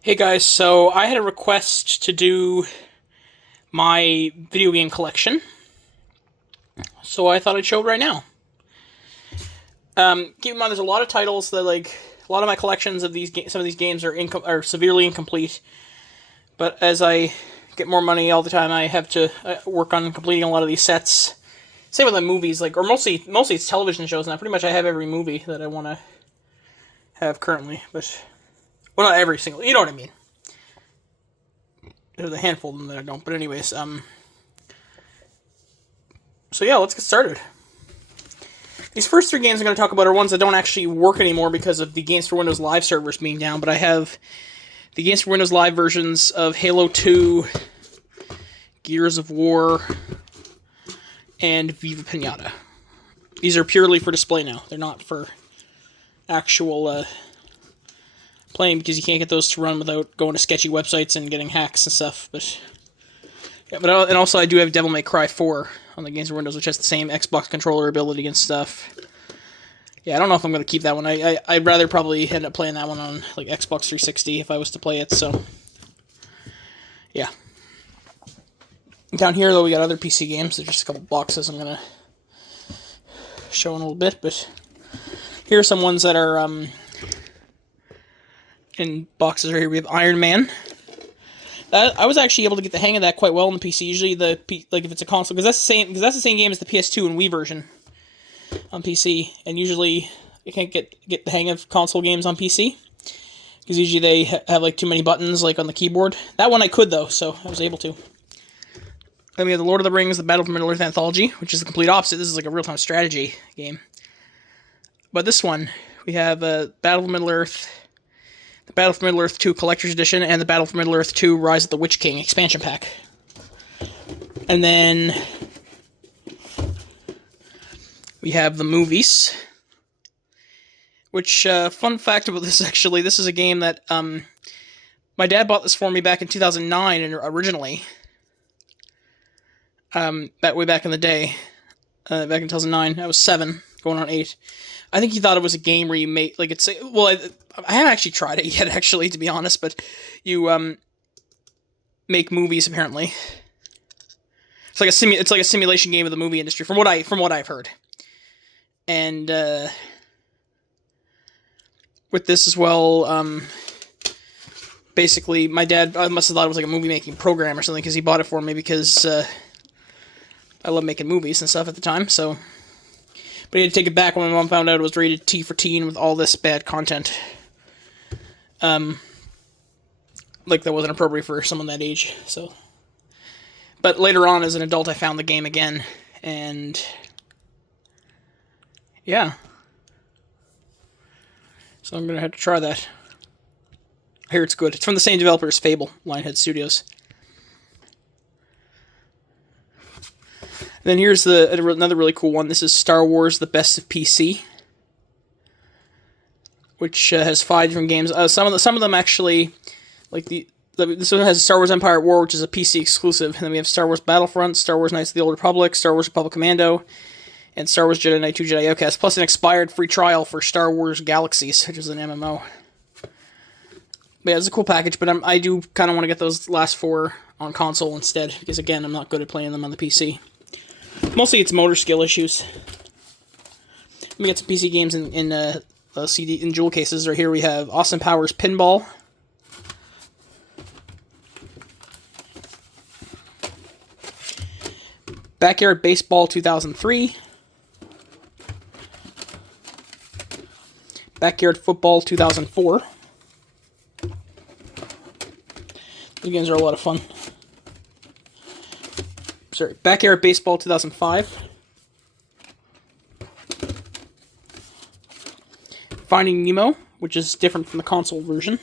Hey guys, so I had a request to do my video game collection, so I thought I'd show it right now. Keep in mind, there's a lot of titles that, a lot of my collections of some of these games are severely incomplete. But as I get more money all the time, I have to work on completing a lot of these sets. Same with the movies, or mostly it's television shows now. Pretty much, I have every movie that I want to have currently, but well, not every single. You know what I mean. There's a handful of them that I don't. But anyways, so yeah, let's get started. These first three games I'm going to talk about are ones that don't actually work anymore because of the Games for Windows Live servers being down, but I have the Games for Windows Live versions of Halo 2, Gears of War, and Viva Pinata. These are purely for display now. They're not for actual playing, because you can't get those to run without going to sketchy websites and getting hacks and stuff. But yeah, and also I do have Devil May Cry 4 on the Games for Windows, which has the same Xbox controller ability and stuff. Yeah, I don't know if I'm going to keep that one. I'd rather probably end up playing that one on Xbox 360 if I was to play it. So yeah. Down here though, we got other PC games. There's just a couple boxes I'm going to show in a little bit, but here are some ones that are in boxes right here. We have Iron Man. I was actually able to get the hang of that quite well on the PC. Usually, if it's a console, because that's the same game as the PS2 and Wii version on PC. And usually, you can't get the hang of console games on PC because usually they have too many buttons on the keyboard. That one I could though, so I was able to. Then we have the Lord of the Rings, the Battle for Middle Earth anthology, which is the complete opposite. This is a real-time strategy game. But this one, we have Battle for Middle Earth, the Battle for Middle Earth 2 Collector's Edition, and the Battle for Middle Earth 2 Rise of the Witch King expansion pack. And then we have the movies, which, fun fact about this, actually, this is a game that, my dad bought this for me back in 2009, originally, way back in the day, back in 2009, I was 7, going on 8. I think he thought it was a game where you make, I haven't actually tried it yet, actually, to be honest, but you, make movies, apparently. It's like a simulation game of the movie industry, from what I've heard. And, with this as well, basically, my dad must have thought it was a movie-making program or something, because he bought it for me, because, I love making movies and stuff at the time, so. But he had to take it back when my mom found out it was rated T for teen with all this bad content. That wasn't appropriate for someone that age, so. But later on, as an adult, I found the game again, and yeah. So I'm gonna have to try that. I hear it's good. It's from the same developer as Fable, Lionhead Studios. Then here's another really cool one. This is Star Wars: The Best of PC, which has 5 different games. Some of them actually, this one has Star Wars Empire at War, which is a PC exclusive. And then we have Star Wars Battlefront, Star Wars Knights of the Old Republic, Star Wars Republic Commando, and Star Wars Jedi Knight 2 Jedi Outcast, plus an expired free trial for Star Wars Galaxies, which is an MMO. But yeah, it's a cool package, but I do kind of want to get those last 4 on console instead, because again, I'm not good at playing them on the PC. Mostly it's motor skill issues. Let me get some PC games in CD in jewel cases. Right here we have Austin Powers Pinball, Backyard Baseball 2003, Backyard Football 2004. The games are a lot of fun. Backyard Baseball 2005. Finding Nemo, which is different from the console version.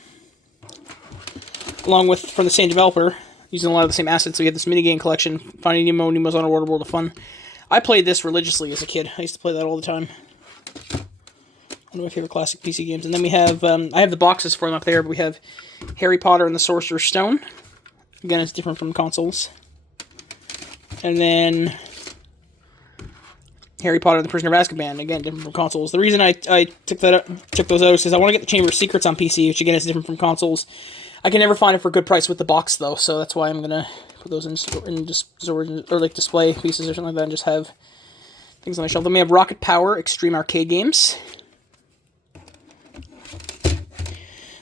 Along with, from the same developer, using a lot of the same assets, we have this minigame collection, Finding Nemo, Nemo's Underwater World of Fun. I played this religiously as a kid. I used to play that all the time. One of my favorite classic PC games. And then we have, I have the boxes for them up there, but we have Harry Potter and the Sorcerer's Stone. Again, it's different from consoles. And then Harry Potter and the Prisoner of Azkaban, again, different from consoles. The reason I took those out is because I want to get the Chamber of Secrets on PC, which again is different from consoles. I can never find it for a good price with the box, though, so that's why I'm gonna put those in storage, or like display pieces or something like that, and just have things on my shelf. Then we have Rocket Power Extreme Arcade Games. A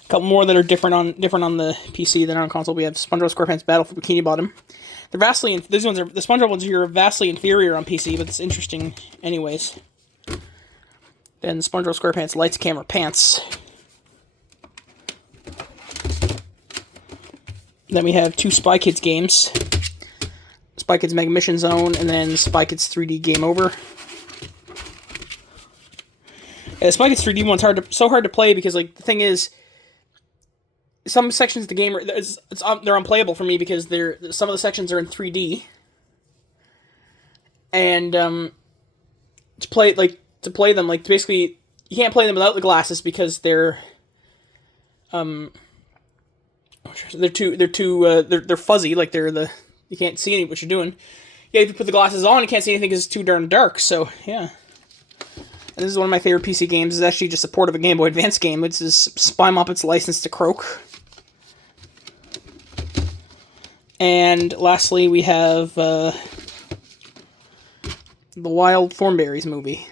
couple more that are different on the PC than on console. We have SpongeBob SquarePants Battle for Bikini Bottom. They're vastly, the SpongeBob ones here are vastly inferior on PC, but it's interesting anyways. Then SpongeBob SquarePants Lights, Camera, Pants. Then we have 2 Spy Kids games. Spy Kids Mega Mission Zone, and then Spy Kids 3D Game Over. Yeah, the Spy Kids 3D one's so hard to play because, like, the thing is, some sections of the game they're unplayable for me because some of the sections are in 3D, and to play them, like, basically you can't play them without the glasses because they're fuzzy, like you can't see what you're doing. Yeah, if you put the glasses on, you can't see anything because it's too darn dark. So yeah. And this is one of my favorite PC games. It's actually just a port of a Game Boy Advance game. It's Spy Muppets License to Croak. And lastly, we have the Wild Thornberrys movie.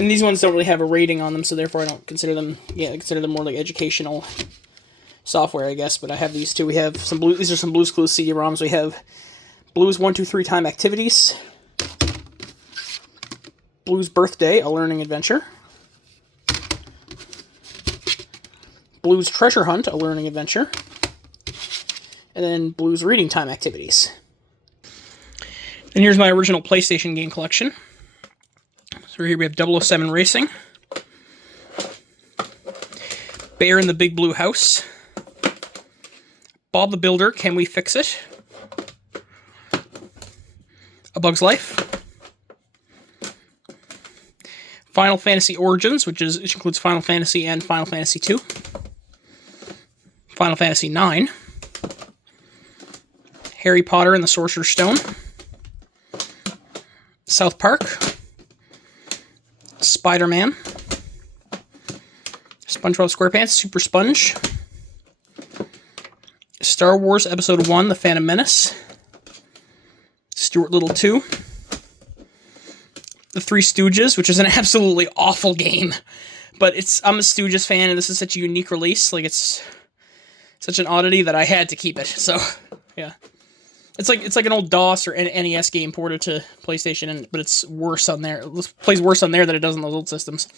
And these ones don't really have a rating on them, so therefore I don't consider them. Yeah, I consider them more like educational software, I guess. But I have these two. We have some These are some Blue's Clues CD-ROMs. We have Blue's 1, 2, 3 Time Activities. Blue's Birthday, a learning adventure. Blue's Treasure Hunt, a learning adventure. And then Blue's Reading Time Activities. And here's my original PlayStation game collection. So here we have 007 Racing. Bear in the Big Blue House. Bob the Builder, Can We Fix It? A Bug's Life. Final Fantasy Origins, which includes Final Fantasy and Final Fantasy II. Final Fantasy IX. Harry Potter and the Sorcerer's Stone. South Park. Spider-Man. SpongeBob SquarePants Super Sponge. Star Wars Episode 1, The Phantom Menace. Stuart Little 2. The Three Stooges, which is an absolutely awful game. But I'm a Stooges fan, and this is such a unique release. Like, it's such an oddity that I had to keep it. So, yeah. It's like an old DOS or NES game ported to PlayStation, but it's worse on there. It plays worse on there than it does on those old systems.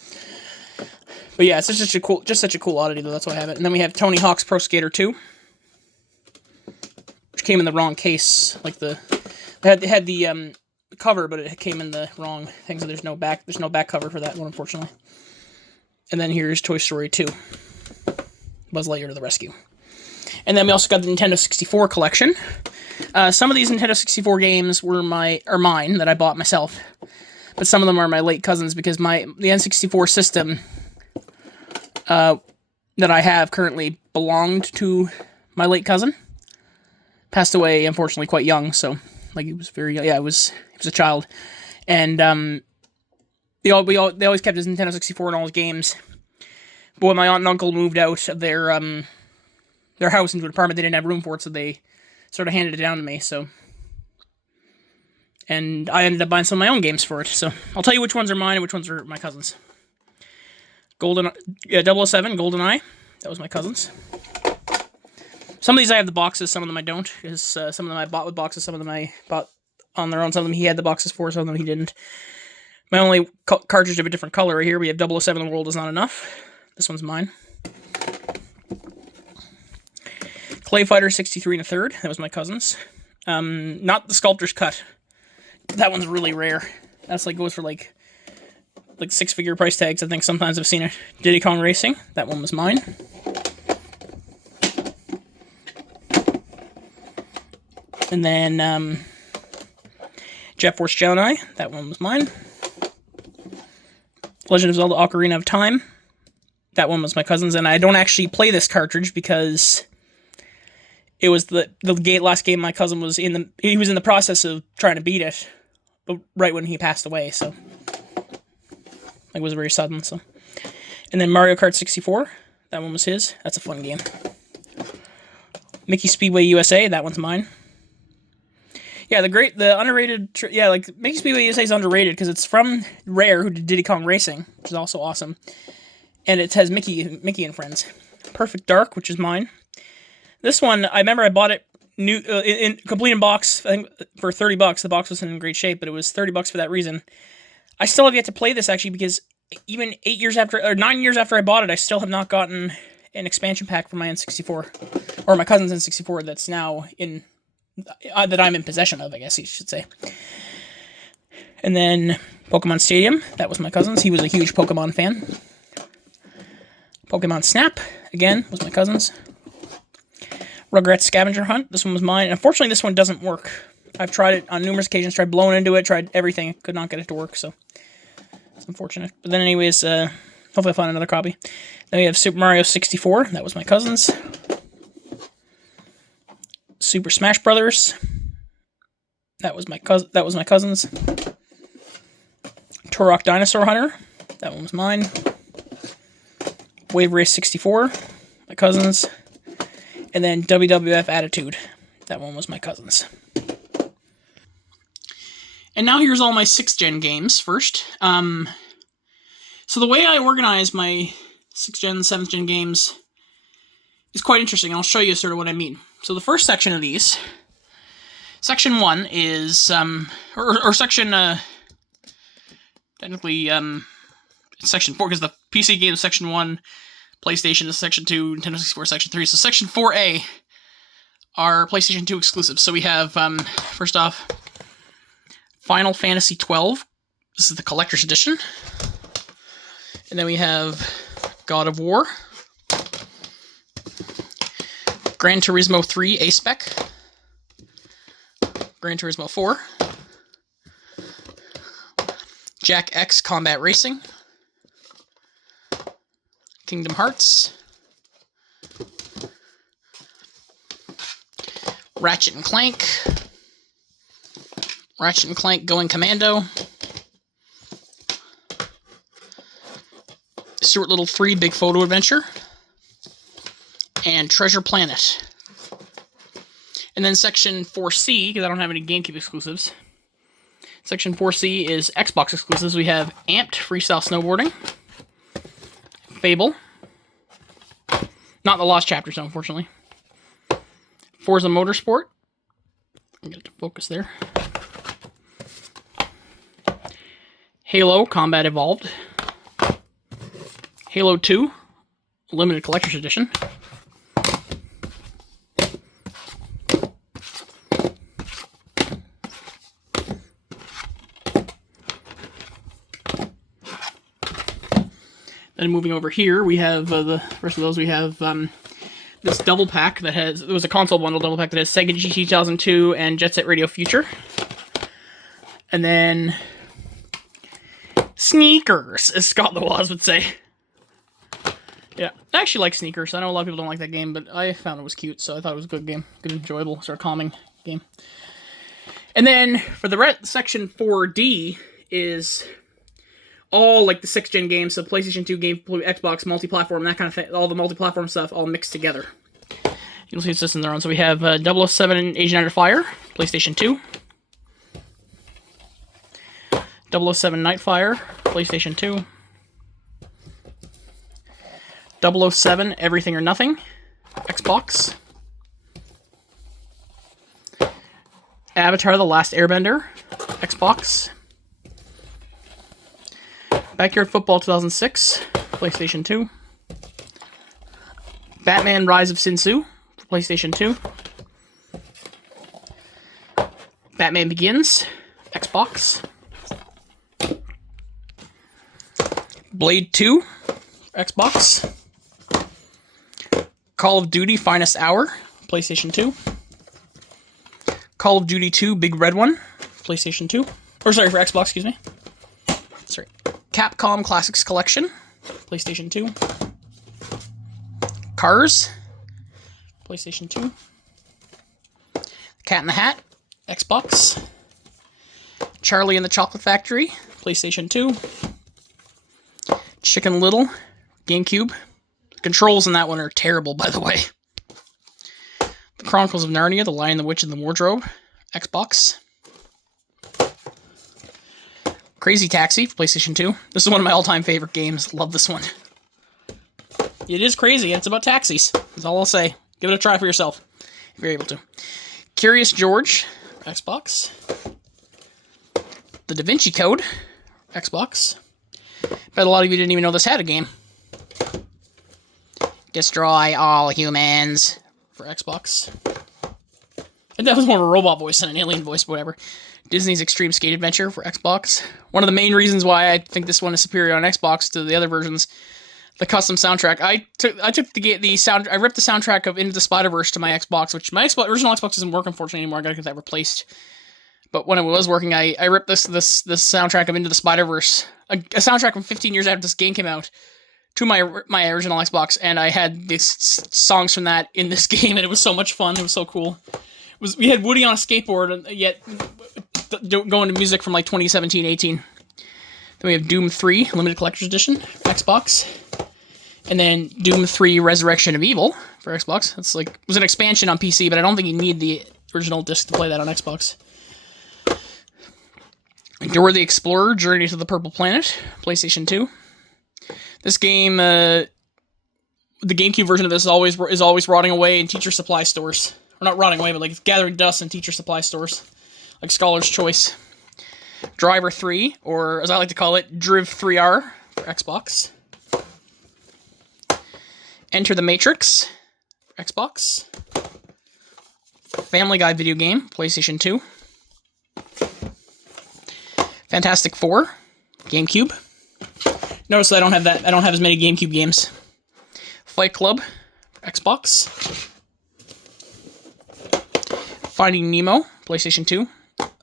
But yeah, it's just such a cool oddity, though. That's why I have it. And then we have Tony Hawk's Pro Skater 2, which came in the wrong case. Like it had the cover, but it came in the wrong thing, so there's no back cover for that one, unfortunately. And then here's Toy Story 2, Buzz Lightyear to the Rescue. And then we also got the Nintendo 64 collection. Some of these Nintendo 64 games are mine that I bought myself, but some of them are my late cousin's because the N64 system that I have currently belonged to my late cousin. Passed away, unfortunately, quite young, so like he was very he was a child, and they always kept his Nintendo 64 and all his games. But when my aunt and uncle moved out of their house into an apartment, they didn't have room for it, so they sort of handed it down to me. So, and I ended up buying some of my own games for it. So I'll tell you which ones are mine and which ones are my cousin's. 007 GoldenEye, that was my cousin's. Some of these I have the boxes, some of them I don't, because some of them I bought with boxes, some of them I bought on their own, some of them he had the boxes for, some of them he didn't. My only cartridge of a different color right here, we have 007 The World Is Not Enough. This one's mine. Clay Fighter 63 1/3, that was my cousin's. Not the Sculptor's Cut. That one's really rare. That's goes for like 6-figure price tags, I think. Sometimes I've seen it. Diddy Kong Racing, that one was mine. And then Jet Force Gemini, that one was mine. Legend of Zelda Ocarina of Time, that one was my cousin's, and I don't actually play this cartridge because it was the last game my cousin was in the process of trying to beat it, but right when he passed away, so it was very sudden. So, And then Mario Kart 64. That one was his. That's a fun game. Mickey Speedway USA. That one's mine. Yeah, the underrated... Yeah, like, Mickey Speedway USA is underrated because it's from Rare, who did Diddy Kong Racing, which is also awesome. And it has Mickey and Friends. Perfect Dark, which is mine. This one, I remember I bought it new complete in box, I think, for $30. The box wasn't in great shape, but it was $30 for that reason. I still have yet to play this, actually, because even 9 years after I bought it, I still have not gotten an expansion pack for my N64, or my cousin's N64 that's now in, that I'm in possession of, I guess you should say. And then Pokemon Stadium, that was my cousin's. He was a huge Pokemon fan. Pokemon Snap, again, was my cousin's. Rugrats Scavenger Hunt, this one was mine. Unfortunately, this one doesn't work. I've tried it on numerous occasions, tried blowing into it, tried everything. Could not get it to work, so it's unfortunate. But then anyways, hopefully I'll find another copy. Then we have Super Mario 64, that was my cousin's. Super Smash Brothers, that was my cousin's. Turok Dinosaur Hunter, that one was mine. Wave Race 64, my cousin's. And then WWF Attitude, that one was my cousin's. And now here's all my 6th gen games first. So the way I organize my 6th gen, 7th gen games is quite interesting. I'll show you sort of what I mean. So the first section of these, section 1 is, or section, technically, it's section 4, because the PC game is section 1, PlayStation is section 2, Nintendo 64 is section 3. So section 4A are PlayStation 2 exclusives. So we have, first off, Final Fantasy XII. This is the collector's edition. And then we have God of War. Gran Turismo 3 A-Spec. Gran Turismo 4. Jack X Combat Racing. Kingdom Hearts. Ratchet and Clank. Ratchet and Clank Going Commando. Stuart Little 3 Big Photo Adventure. And Treasure Planet. And then Section 4C, because I don't have any GameCube exclusives. Section 4C is Xbox exclusives. We have Amped Freestyle Snowboarding. Fable. Not the Lost Chapters, unfortunately. Forza Motorsport. I'll get it to focus there. Halo Combat Evolved. Halo 2 Limited Collector's Edition. Then moving over here, we have the rest of those. We have this double pack that has, it was a console bundle double pack that has Sega GT 2002 and Jet Set Radio Future. And then Sneakers, as Scott the Woz would say. Yeah, I actually like Sneakers. I know a lot of people don't like that game, but I found it was cute, so I thought it was a good game. Good, enjoyable, sort of calming game. And then for the section 4D is all like the 6th gen games, so PlayStation 2, Xbox, multi-platform, that kind of thing, all the multi-platform stuff all mixed together. You'll see it's just in their own. So we have 007 Agent Under Fire, PlayStation 2. 007 Nightfire, PlayStation 2. 007 Everything or Nothing, Xbox. Avatar: The Last Airbender, Xbox. Backyard Football 2006, PlayStation 2. Batman Rise of Sin Tzu, PlayStation 2. Batman Begins, Xbox. Blade 2, Xbox. Call of Duty Finest Hour, PlayStation 2. Call of Duty 2 Big Red One, PlayStation 2. Or sorry, for Xbox, excuse me. Sorry. Capcom Classics Collection, PlayStation 2. Cars, PlayStation 2. Cat in the Hat, Xbox. Charlie and the Chocolate Factory, PlayStation 2. Chicken Little, GameCube. Controls in that one are terrible, by the way. The Chronicles of Narnia, The Lion, the Witch, and the Wardrobe. Xbox. Crazy Taxi for PlayStation 2. This is one of my all-time favorite games. Love this one. It is crazy. It's about taxis. That's all I'll say. Give it a try for yourself, if you're able to. Curious George, Xbox. The Da Vinci Code, Xbox. Bet a lot of you didn't even know this had a game. Destroy all humans for Xbox. And that was more of a robot voice than an alien voice, but whatever. Disney's Extreme Skate Adventure for Xbox. One of the main reasons why I think this one is superior on Xbox to the other versions, the custom soundtrack. I ripped the soundtrack of Into the Spider-Verse to my Xbox, which my original Xbox doesn't work, unfortunately, anymore. I gotta get that replaced. But when it was working, I ripped this soundtrack of Into the Spider-Verse, a soundtrack from 15 years after this game came out, to my original Xbox, and I had these songs from that in this game, and it was so much fun. It was so cool. We had Woody on a skateboard, and yet going to music from like 2017-18. Then we have Doom 3 Limited Collector's Edition, Xbox. And then Doom 3 Resurrection of Evil for Xbox. It was an expansion on PC, but I don't think you need the original disc to play that on Xbox. Dora the Explorer, Journey to the Purple Planet, PlayStation 2. This game, the GameCube version of this is always rotting away in teacher supply stores. Or not rotting away, but like it's gathering dust in teacher supply stores. Like Scholar's Choice. Driver 3, or as I like to call it, Driv 3R for Xbox. Enter the Matrix for Xbox. Family Guy video game, PlayStation 2. Fantastic Four, GameCube. Notice I don't have that. I don't have as many GameCube games. Fight Club for Xbox. Finding Nemo, PlayStation 2.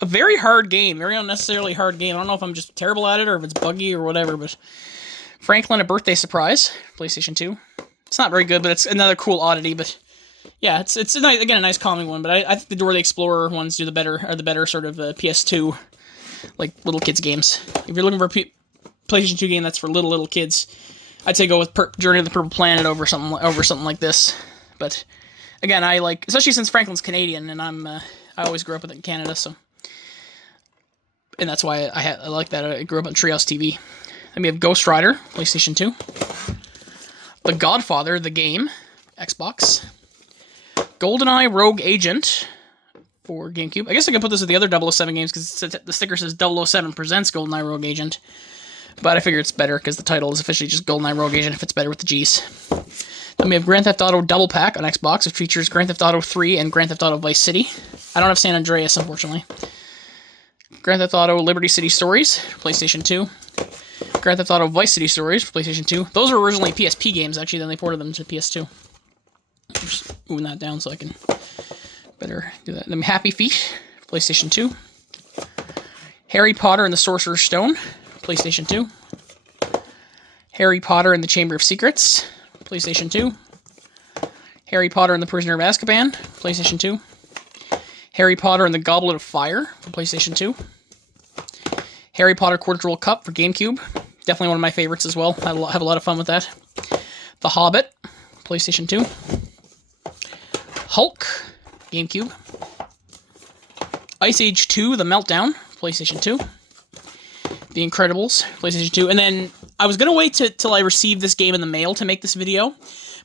A very hard game, very unnecessarily hard game. I don't know if I'm just terrible at it or if it's buggy or whatever, but Franklin, A Birthday Surprise, PlayStation 2. It's not very good, but it's another cool oddity, but yeah, it's again a nice calming one, but I think the Dora the Explorer ones are the better sort of PS2, like little kids games. If you're looking for a PlayStation 2 game that's for little kids, I'd say go with Journey to the Purple Planet over something like this. But again, I like, especially since Franklin's Canadian, and I always grew up with it in Canada, so. And that's why I like that. I grew up on Treehouse TV. Then we have Ghost Rider, PlayStation 2. The Godfather, the game, Xbox. GoldenEye Rogue Agent for GameCube. I guess I could put this with the other 007 games because the sticker says 007 presents GoldenEye Rogue Agent. But I figure it's better because the title is officially just GoldenEye Rogue Agent if it's better with the G's. Then we have Grand Theft Auto Double Pack on Xbox, which features Grand Theft Auto 3 and Grand Theft Auto Vice City. I don't have San Andreas, unfortunately. Grand Theft Auto Liberty City Stories, PlayStation 2. Grand Theft Auto Vice City Stories, PlayStation 2. Those were originally PSP games, actually, then they ported them to PS2. I'm just moving that down so I can better do that. Then Happy Feet, PlayStation 2. Harry Potter and the Sorcerer's Stone, PlayStation 2. Harry Potter and the Chamber of Secrets, PlayStation 2. Harry Potter and the Prisoner of Azkaban, PlayStation 2. Harry Potter and the Goblet of Fire for PlayStation 2. Harry Potter Quidditch Cup for GameCube. Definitely one of my favorites as well. I have a lot of fun with that. The Hobbit, PlayStation 2. Hulk, GameCube. Ice Age 2, The Meltdown, PlayStation 2. The Incredibles, PlayStation 2. And then I was going to wait till I received this game in the mail to make this video.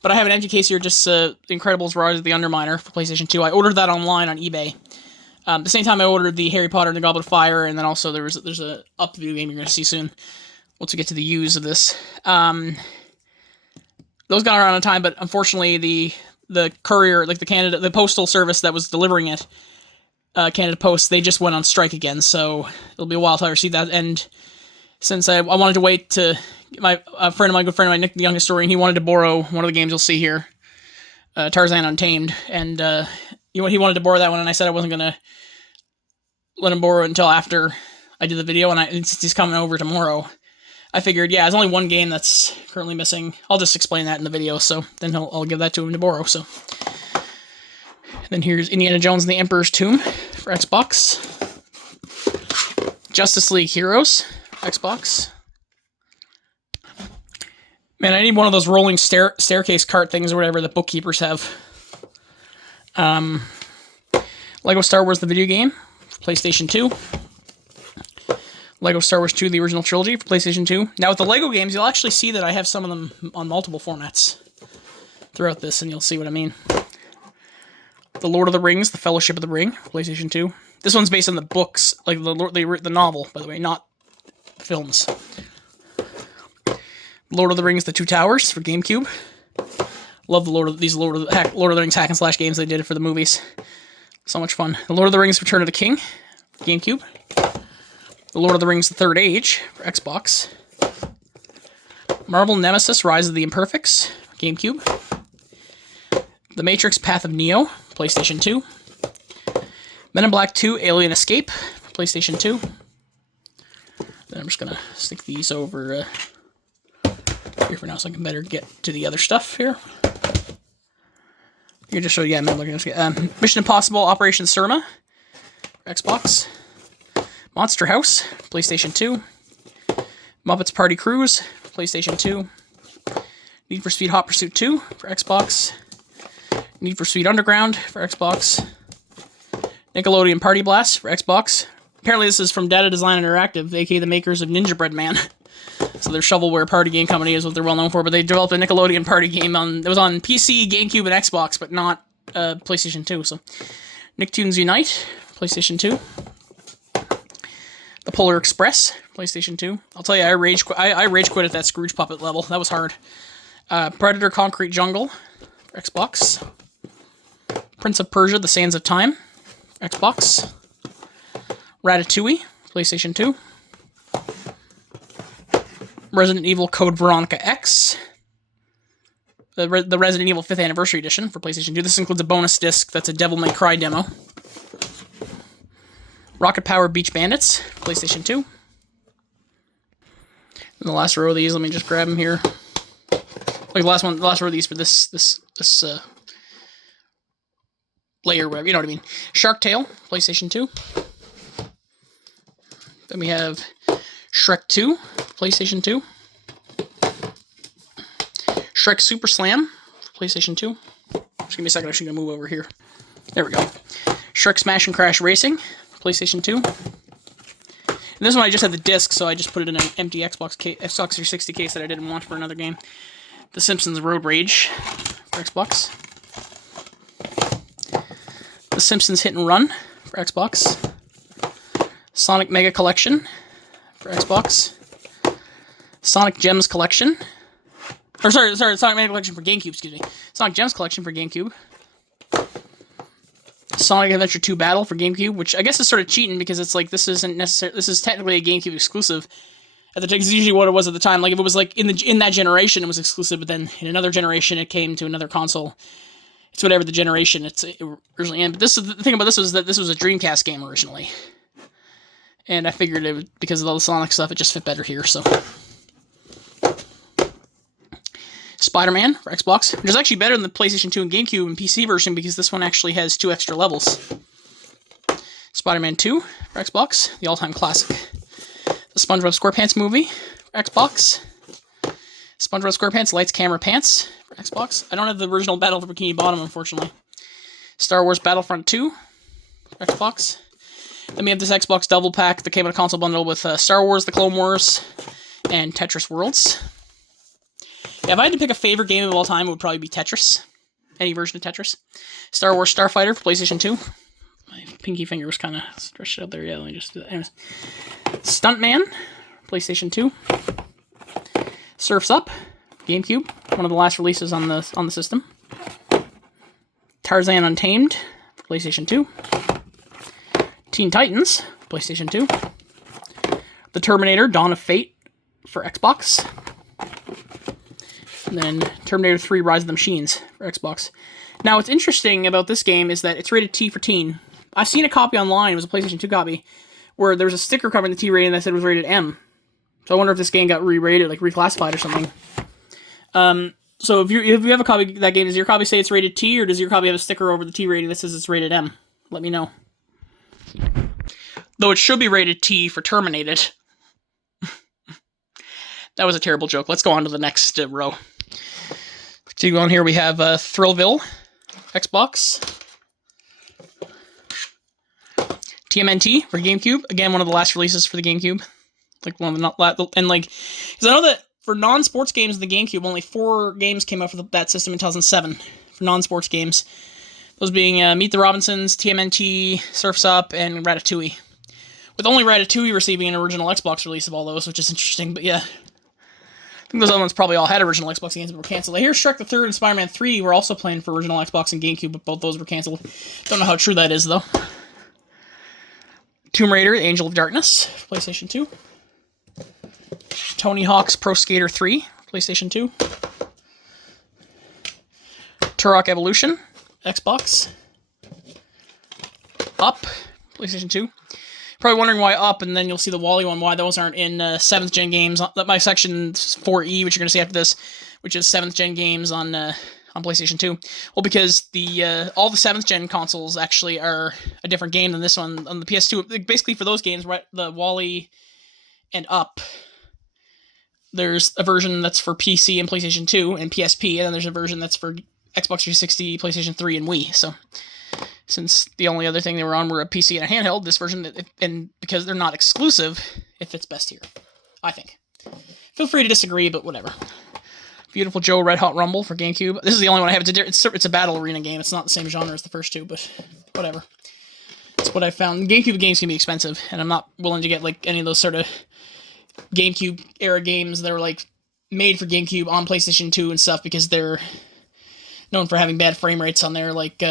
But I have an empty case here, just The Incredibles Rise of the Underminer for PlayStation 2. I ordered that online on eBay. At the same time, I ordered the Harry Potter and the Goblet of Fire, and then also there's a up video game you're going to see soon once we get to the use of this. Those got around in time, but unfortunately the courier, like the postal service that was delivering it, Canada Post, they just went on strike again, so it'll be a while till I receive that. And since I wanted to wait to a good friend of mine, Nick the Young Historian, he wanted to borrow one of the games you'll see here, Tarzan Untamed, and he wanted to borrow that one, and I said I wasn't going to let him borrow it until after I did the video, and since he's coming over tomorrow, I figured, yeah, there's only one game that's currently missing. I'll just explain that in the video, so then I'll give that to him to borrow, so. Then here's Indiana Jones and the Emperor's Tomb for Xbox. Justice League Heroes, Xbox. Man, I need one of those rolling staircase cart things or whatever that bookkeepers have. Lego Star Wars the video game for PlayStation 2. Lego Star Wars 2, the original trilogy for PlayStation 2. Now with the Lego games, you'll actually see that I have some of them on multiple formats throughout this, and you'll see what I mean. The Lord of the Rings, the Fellowship of the Ring for PlayStation 2. This one's based on the books, like the novel, by the way, not films. Lord of the Rings, The Two Towers for GameCube. Love the Lord of the Rings hack and slash games they did for the movies. So much fun. The Lord of the Rings, Return of the King, GameCube. The Lord of the Rings, The Third Age for Xbox. Marvel Nemesis, Rise of the Imperfects, GameCube. The Matrix, Path of Neo, PlayStation 2. Men in Black 2, Alien Escape, PlayStation 2. Then I'm just going to stick these over here for now so I can better get to the other stuff here. You can just show, yeah, Mission Impossible, Operation Surma, Xbox. Monster House, PlayStation 2. Muppets Party Cruise, PlayStation 2. Need for Speed Hot Pursuit 2 for Xbox. Need for Speed Underground for Xbox. Nickelodeon Party Blast for Xbox. Apparently this is from Data Design Interactive, aka the makers of Ninja Bread Man. So their shovelware party game company is what they're well known for, but they developed a Nickelodeon party game it was on PC, GameCube, and Xbox, but not PlayStation 2. So Nicktoons Unite, PlayStation 2. The Polar Express, PlayStation 2. I'll tell you, I rage quit at that Scrooge puppet level. That was hard. Predator Concrete Jungle, for Xbox. Prince of Persia, The Sands of Time, Xbox. Ratatouille, PlayStation 2. Resident Evil Code Veronica X. The Resident Evil 5th Anniversary Edition for PlayStation 2. This includes a bonus disc that's a Devil May Cry demo. Rocket Power Beach Bandits, PlayStation 2. And the last row of these, let me just grab them here. Like the last row of these for this layer, whatever, you know what I mean. Shark Tale, PlayStation 2. Then we have Shrek 2, PlayStation 2. Shrek Super Slam, PlayStation 2. Just give me a second, I'm actually going to move over here. There we go. Shrek Smash and Crash Racing, PlayStation 2. And this one I just had the disc, so I just put it in an empty Xbox 360 case that I didn't want for another game. The Simpsons Road Rage for Xbox. The Simpsons Hit and Run for Xbox. Sonic Mega Collection for Xbox. Sonic Gems Collection. Or sorry, Sonic Mega Collection for GameCube, excuse me. Sonic Gems Collection for GameCube. Sonic Adventure 2 Battle for GameCube, which I guess is sort of cheating because it's like this is technically a GameCube exclusive. At the time, it's usually what it was at the time. Like if it was like in that generation, it was exclusive, but then in another generation, it came to another console. It's whatever the generation it originally in. But this is the thing about this was that this was a Dreamcast game originally, and I figured it would, because of all the Sonic stuff, it just fit better here. So Spider-Man for Xbox, which is actually better than the PlayStation 2 and GameCube and PC version because this one actually has 2 extra levels. Spider-Man 2 for Xbox, the all-time classic. The SpongeBob SquarePants movie for Xbox. SpongeBob SquarePants Lights, Camera, Pants for Xbox. I don't have the original Battle for Bikini Bottom, unfortunately. Star Wars Battlefront 2 for Xbox. Then we have this Xbox double pack that came in a console bundle with Star Wars, The Clone Wars, and Tetris Worlds. Yeah, if I had to pick a favorite game of all time, it would probably be Tetris. Any version of Tetris. Star Wars Starfighter for PlayStation 2. My pinky finger was kind of stretched out there. Yeah, let me just do that. Anyways. Stuntman, PlayStation 2. Surf's Up, GameCube. One of the last releases on the system. Tarzan Untamed, PlayStation 2. Teen Titans, PlayStation 2. The Terminator, Dawn of Fate for Xbox. And then Terminator 3, Rise of the Machines for Xbox. Now, what's interesting about this game is that it's rated T for teen. I've seen a copy online, it was a PlayStation 2 copy, where there was a sticker covering the T rating that said it was rated M. So I wonder if this game got re-rated, like reclassified or something. So if you have a copy of that game, does your copy say it's rated T, or does your copy have a sticker over the T rating that says it's rated M? Let me know. Though it should be rated T for Terminated. That was a terrible joke. Let's go on to the next row. So on here we have Thrillville, Xbox. TMNT for GameCube. Again, one of the last releases for the GameCube. Like one of the not and like, because I know that for non-sports games in the GameCube, only 4 games came out for that system in 2007 for non-sports games. Those being Meet the Robinsons, TMNT, Surf's Up, and Ratatouille. With only Ratatouille receiving an original Xbox release of all those, which is interesting, but yeah. I think those other ones probably all had original Xbox games but were canceled. I hear Shrek the Third and Spider-Man 3 were also playing for original Xbox and GameCube, but both those were canceled. Don't know how true that is, though. Tomb Raider, Angel of Darkness, PlayStation 2. Tony Hawk's Pro Skater 3, PlayStation 2. Turok Evolution, Xbox. Up, PlayStation 2. Probably wondering why Up, and then you'll see the Wally one, why those aren't in 7th gen games. My section 4E, which you're going to see after this, which is 7th gen games on PlayStation 2. Well, because all the 7th gen consoles actually are a different game than this one on the PS2. Basically, for those games, right, the Wally and Up, there's a version that's for PC and PlayStation 2 and PSP, and then there's a version that's for Xbox 360, PlayStation 3, and Wii. So, since the only other thing they were on were a PC and a handheld, this version, and because they're not exclusive, it fits best here, I think. Feel free to disagree, but whatever. Beautiful Joe Red Hot Rumble for GameCube. This is the only one I have. It's a battle arena game. It's not the same genre as the first two, but whatever. That's what I found. GameCube games can be expensive, and I'm not willing to get like any of those sort of GameCube era games that are like made for GameCube on PlayStation 2 and stuff, because they're known for having bad frame rates on there, like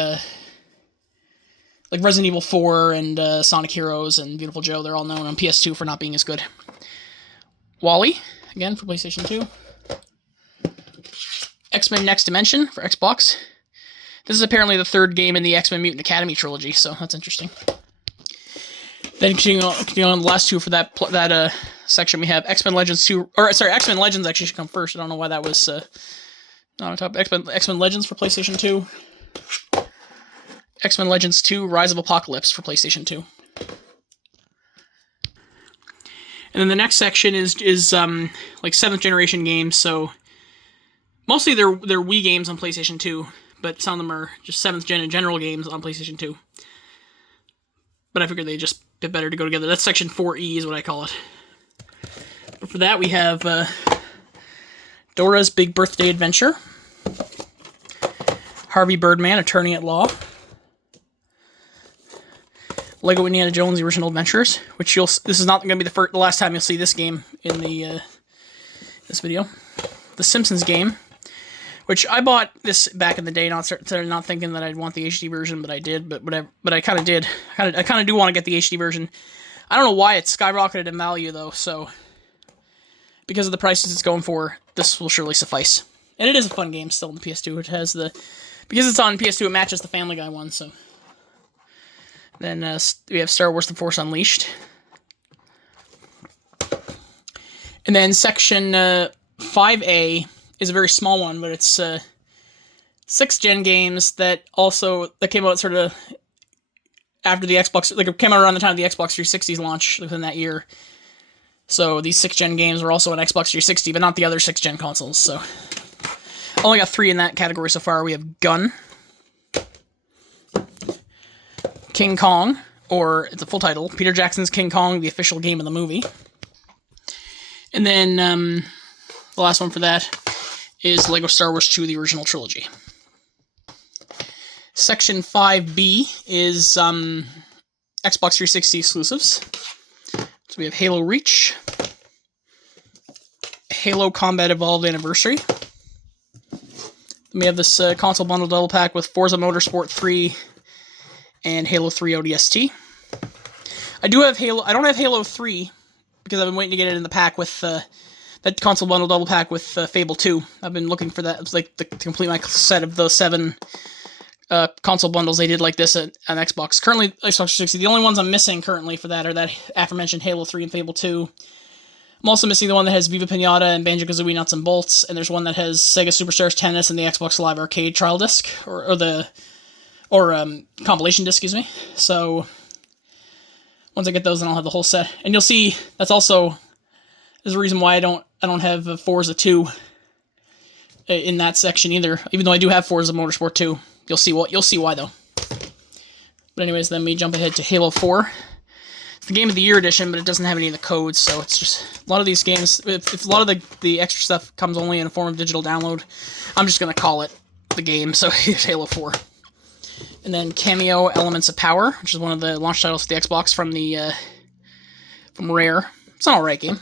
Resident Evil 4 and Sonic Heroes and Beautiful Joe. They're all known on PS2 for not being as good. Wally, again, for PlayStation 2. X-Men Next Dimension for Xbox. This is apparently the 3rd game in the X-Men Mutant Academy trilogy, so that's interesting. Then continuing on the last 2 for that section, we have X-Men Legends 2, or sorry, X-Men Legends actually should come first. I don't know why that was not on top. X-Men Legends for PlayStation 2. X-Men Legends 2 Rise of Apocalypse for PlayStation 2. And then the next section is like 7th generation games, so mostly they're Wii games on PlayStation 2, but some of them are just 7th gen and general games on PlayStation 2. But I figured they just bit better to go together. That's section 4E is what I call it. But for that we have Dora's Big Birthday Adventure. Harvey Birdman, Attorney at Law. Lego Indiana Jones: The Original Adventures, which this is not going to be the last time you'll see this game in this video. The Simpsons game, which I bought this back in the day, not thinking that I'd want the HD version, but I did. But whatever. But I kind of did. I kind of do want to get the HD version. I don't know why it skyrocketed in value though. So because of the prices it's going for, this will surely suffice. And it is a fun game still on the PS2. It has because it's on PS2, it matches the Family Guy one. So. Then we have Star Wars The Force Unleashed. And then section 5A is a very small one, but it's 6th gen games that came out sort of after the Xbox, like it came out around the time of the Xbox 360's launch within that year. So these 6th gen games were also on Xbox 360, but not the other 6th gen consoles. So only got 3 in that category so far. We have Gun. King Kong, or it's a full title, Peter Jackson's King Kong, the official game of the movie. And then the last one for that is Lego Star Wars 2, the original trilogy. Section 5B is Xbox 360 exclusives. So we have Halo Reach, Halo Combat Evolved Anniversary. Then we have this console bundle double pack with Forza Motorsport 3 and Halo 3 ODST. I don't have Halo 3 because I've been waiting to get it in the pack with that console bundle double pack with Fable 2. I've been looking for that. It's like to complete my set of those 7 console bundles they did like this on Xbox. Currently, Xbox 360. The only ones I'm missing currently for that are that aforementioned Halo 3 and Fable 2. I'm also missing the one that has Viva Pinata and Banjo-Kazooie Nuts and Bolts, and there's one that has Sega Superstars Tennis and the Xbox Live Arcade trial disc, or compilation disc, excuse me. So once I get those, then I'll have the whole set. And you'll see that's also There's a reason why I don't have Forza 2 in that section either. Even though I do have Forza Motorsport 2, you'll see why though. But anyways, then we jump ahead to Halo 4. It's the Game of the Year edition, but it doesn't have any of the codes, so it's just a lot of these games. If a lot of the extra stuff comes only in a form of digital download, I'm just gonna call it the game. So here's Halo 4. And then Cameo Elements of Power, which is one of the launch titles for the Xbox from Rare. It's an alright game.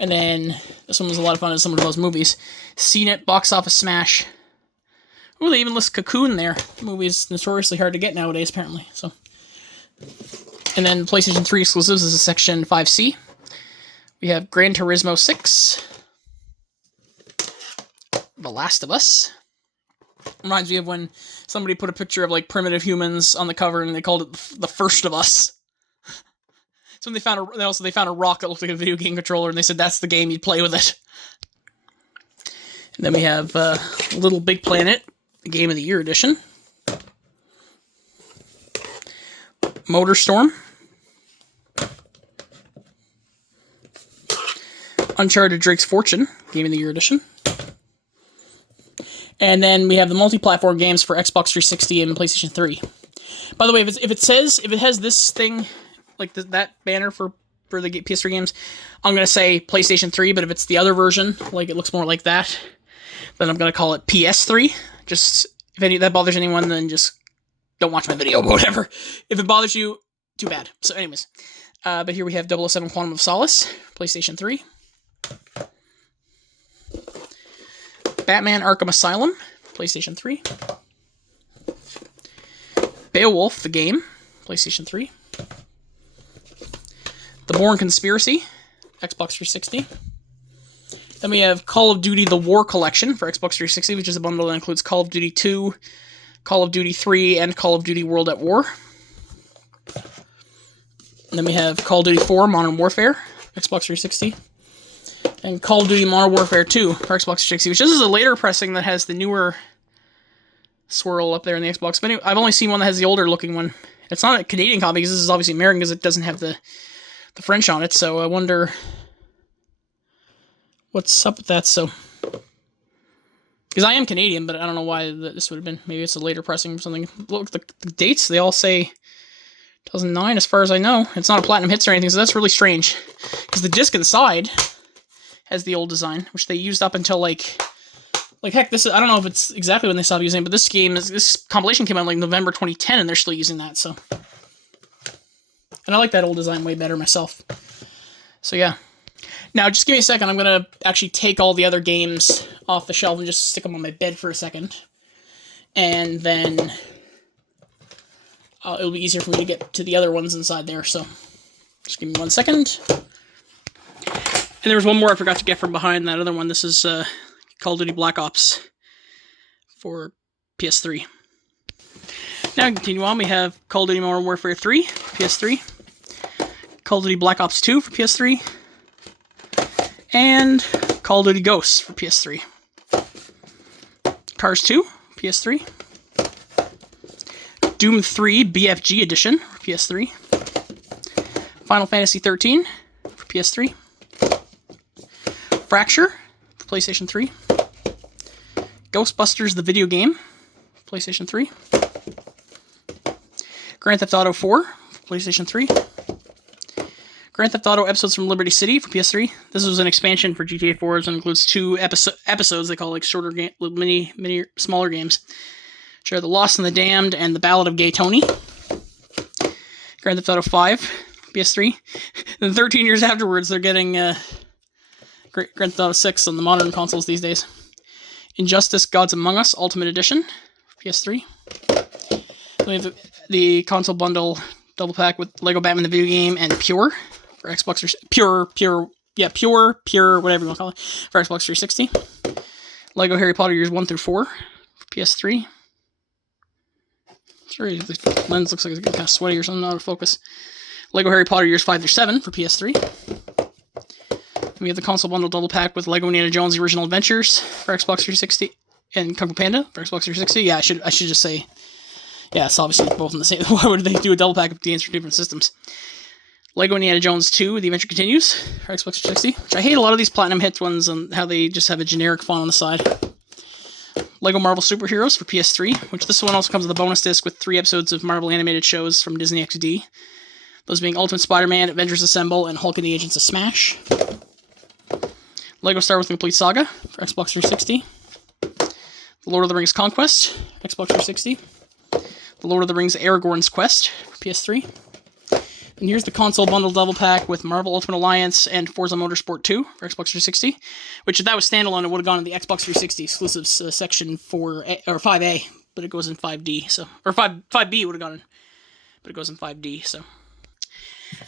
And then this one was a lot of fun as some of those movies. CNET Box Office Smash. Ooh, they even list Cocoon there. The movie is notoriously hard to get nowadays, apparently. So, and then PlayStation 3 exclusives is a section 5C. We have Gran Turismo 6. The Last of Us. Reminds me of when somebody put a picture of like primitive humans on the cover and they called it The First of Us. So they found a rock that looked like a video game controller, and they said that's the game you'd play with it. And then we have Little Big Planet, the Game of the Year edition. Motorstorm. Uncharted Drake's Fortune, Game of the Year edition. And then we have the multi-platform games for Xbox 360 and PlayStation 3. By the way, if it has this thing, like that banner for the PS3 games, I'm going to say PlayStation 3, but if it's the other version, like it looks more like that, then I'm going to call it PS3. Just, if that bothers anyone, then just don't watch my video, but whatever. If it bothers you, too bad. So anyways, but here we have 007 Quantum of Solace, PlayStation 3. Batman Arkham Asylum, PlayStation 3. Beowulf, the game, PlayStation 3. The Bourne Conspiracy, Xbox 360. Then we have Call of Duty The War Collection for Xbox 360, which is a bundle that includes Call of Duty 2, Call of Duty 3, and Call of Duty World at War. And then we have Call of Duty 4 Modern Warfare, Xbox 360. And Call of Duty Modern Warfare 2 for Xbox 360, which this is a later pressing that has the newer swirl up there in the Xbox. But anyway, I've only seen one that has the older looking one. It's not a Canadian copy, because this is obviously American, because it doesn't have the French on it, so I wonder what's up with that. So, because I am Canadian, but I don't know why this would have been. Maybe it's a later pressing or something. Look, the dates, they all say 2009 as far as I know. It's not a platinum hits or anything, so that's really strange. Because the disc inside has the old design, which they used up until like heck, this is, I don't know if it's exactly when they stopped using it, but this compilation came out like November 2010, and they're still using that, so. And I like that old design way better myself. So yeah. Now, just give me a second. I'm going to actually take all the other games off the shelf and just stick them on my bed for a second. And then it'll be easier for me to get to the other ones inside there. So just give me 1 second. And there was one more I forgot to get from behind that other one. This is Call of Duty Black Ops for PS3. Now, continue on. We have Call of Duty Modern Warfare 3, PS3. Call of Duty Black Ops 2 for PS3. And Call of Duty Ghosts for PS3. Cars 2, PS3. Doom 3 BFG Edition for PS3. Final Fantasy 13 for PS3. Fracture for PlayStation 3. Ghostbusters the video game for PlayStation 3. Grand Theft Auto 4 for PlayStation 3. Grand Theft Auto Episodes from Liberty City for PS3. This was an expansion for GTA 4, and includes 2 episodes they call like shorter mini smaller games. Which are The Lost and the Damned and The Ballad of Gay Tony. Grand Theft Auto 5 for PS3. Then 13 years afterwards, they're getting Grand Theft Auto 6 on the modern consoles these days. Injustice: Gods Among Us Ultimate Edition for PS3. Then we have the console bundle double pack with Lego Batman the video game and Pure for Xbox, Pure, whatever you want to call it, for Xbox 360. Lego Harry Potter Years 1 through 4 for PS3. Sorry, the lens looks like it's kind of sweaty or something, out of focus. Lego Harry Potter Years 5 through 7 for PS3. We have the console bundle double pack with Lego Indiana Jones The Original Adventures for Xbox 360 and Kung Fu Panda for Xbox 360. Yeah, I should just say, yeah, it's obviously both in the same. Why would they do a double pack of games for different systems? Lego Indiana Jones 2, The Adventure Continues for Xbox 360, which I hate a lot of these Platinum Hits ones and how they just have a generic font on the side. Lego Marvel Superheroes for PS3, which this one also comes with a bonus disc with 3 episodes of Marvel animated shows from Disney XD. Those being Ultimate Spider-Man, Avengers Assemble, and Hulk and the Agents of Smash. Lego Star Wars The Complete Saga for Xbox 360. The Lord of the Rings Conquest, Xbox 360. The Lord of the Rings Aragorn's Quest for PS3. And here's the console bundle double pack with Marvel Ultimate Alliance and Forza Motorsport 2 for Xbox 360, which if that was standalone, it would have gone in the Xbox 360 exclusives section 4A, or 5A, but it goes in 5D, so, or 5B would have gone in, but it goes in 5D, so.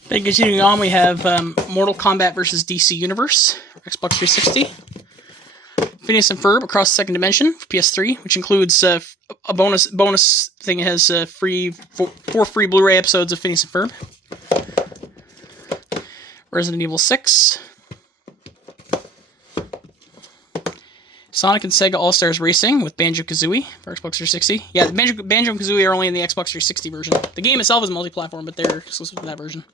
Then continuing on, we have Mortal Kombat vs. DC Universe for Xbox 360. Phineas and Ferb Across the Second Dimension for PS3, which includes a bonus thing. It has four free Blu-ray episodes of Phineas and Ferb. Resident Evil 6. Sonic and Sega All-Stars Racing with Banjo-Kazooie for Xbox 360. Yeah, the Banjo and Kazooie are only in the Xbox 360 version. The game itself is multi-platform, but they're exclusive to that version.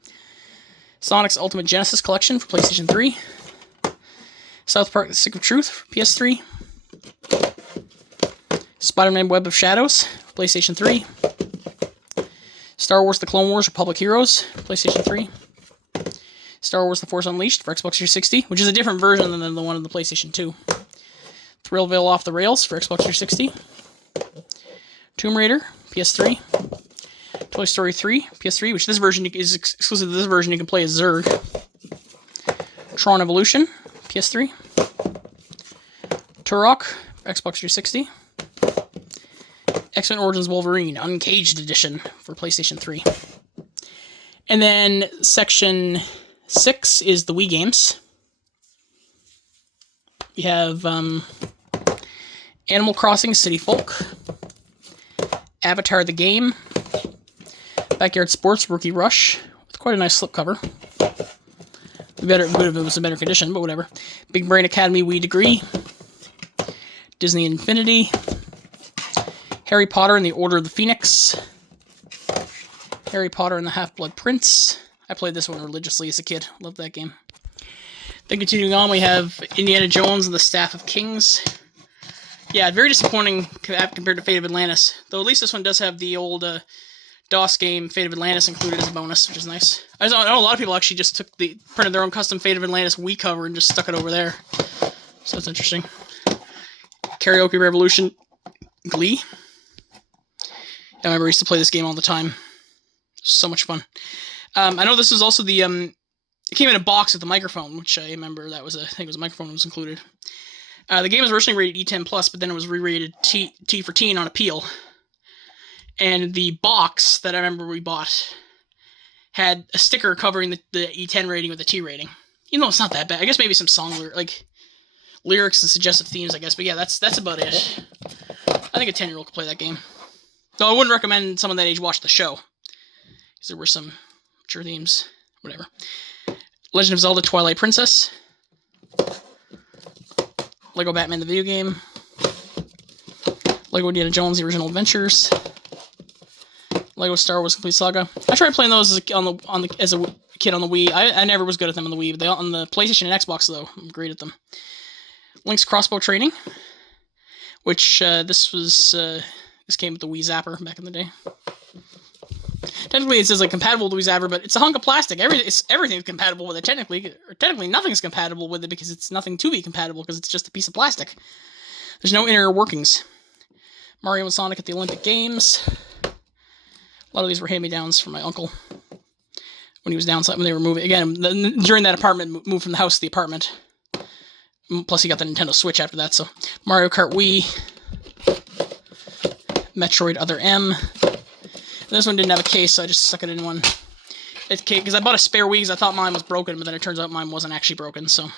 Sonic's Ultimate Genesis Collection for PlayStation 3. South Park The Stick of Truth for PS3. Spider-Man Web of Shadows for PlayStation 3. Star Wars The Clone Wars Republic Heroes for PlayStation 3. Star Wars The Force Unleashed for Xbox 360, which is a different version than the one on the PlayStation 2. Thrillville Off the Rails for Xbox 360. Tomb Raider, PS3. Toy Story 3, PS3, which this version is exclusive to this version. You can play as Zurg. Tron Evolution, PS3. Turok, Xbox 360. X-Men Origins Wolverine, Uncaged Edition for PlayStation 3. And then Section 6 is the Wii games. We have Animal Crossing City Folk, Avatar the Game, Backyard Sports Rookie Rush, with quite a nice slipcover. Good if it was in better condition, but whatever. Big Brain Academy Wii Degree, Disney Infinity, Harry Potter and the Order of the Phoenix, Harry Potter and the Half-Blood Prince. I played this one religiously as a kid. Loved that game. Then continuing on, we have Indiana Jones and the Staff of Kings. Yeah, very disappointing compared to Fate of Atlantis. Though at least this one does have the old DOS game Fate of Atlantis included as a bonus, which is nice. I know a lot of people actually just printed their own custom Fate of Atlantis Wii cover and just stuck it over there. So that's interesting. Karaoke Revolution Glee. I remember I used to play this game all the time. So much fun. I know this was also the it came in a box with the microphone, which I remember that was I think it was a microphone that was included. The game was originally rated E10+, but then it was re-rated T for teen on appeal. And the box that I remember we bought had a sticker covering the E10 rating with the T rating. Even though it's not that bad. I guess maybe some song lyrics and suggestive themes, I guess. But yeah, that's about it. I think a 10-year-old could play that game. Though I wouldn't recommend someone that age watch the show, because there were some mature themes. Whatever. Legend of Zelda Twilight Princess. Lego Batman the video game. Lego Indiana Jones The Original Adventures. Lego Star Wars Complete Saga. I tried playing those as a kid on the Wii. I never was good at them on the Wii, but on the PlayStation and Xbox though, I'm great at them. Link's Crossbow Training, which this came with the Wii Zapper back in the day. Technically, it says like compatible with the Wii Zapper, but it's a hunk of plastic. Everything's compatible with it technically, or technically nothing's compatible with it because it's nothing to be compatible because it's just a piece of plastic. There's no inner workings. Mario and Sonic at the Olympic Games. A lot of these were hand-me-downs from my uncle when he was down when they were moving. Again, during that apartment, moved from the house to the apartment. Plus, he got the Nintendo Switch after that. So, Mario Kart Wii, Metroid Other M. And this one didn't have a case, so I just stuck it in one. Because I bought a spare Wii because I thought mine was broken, but then it turns out mine wasn't actually broken. So,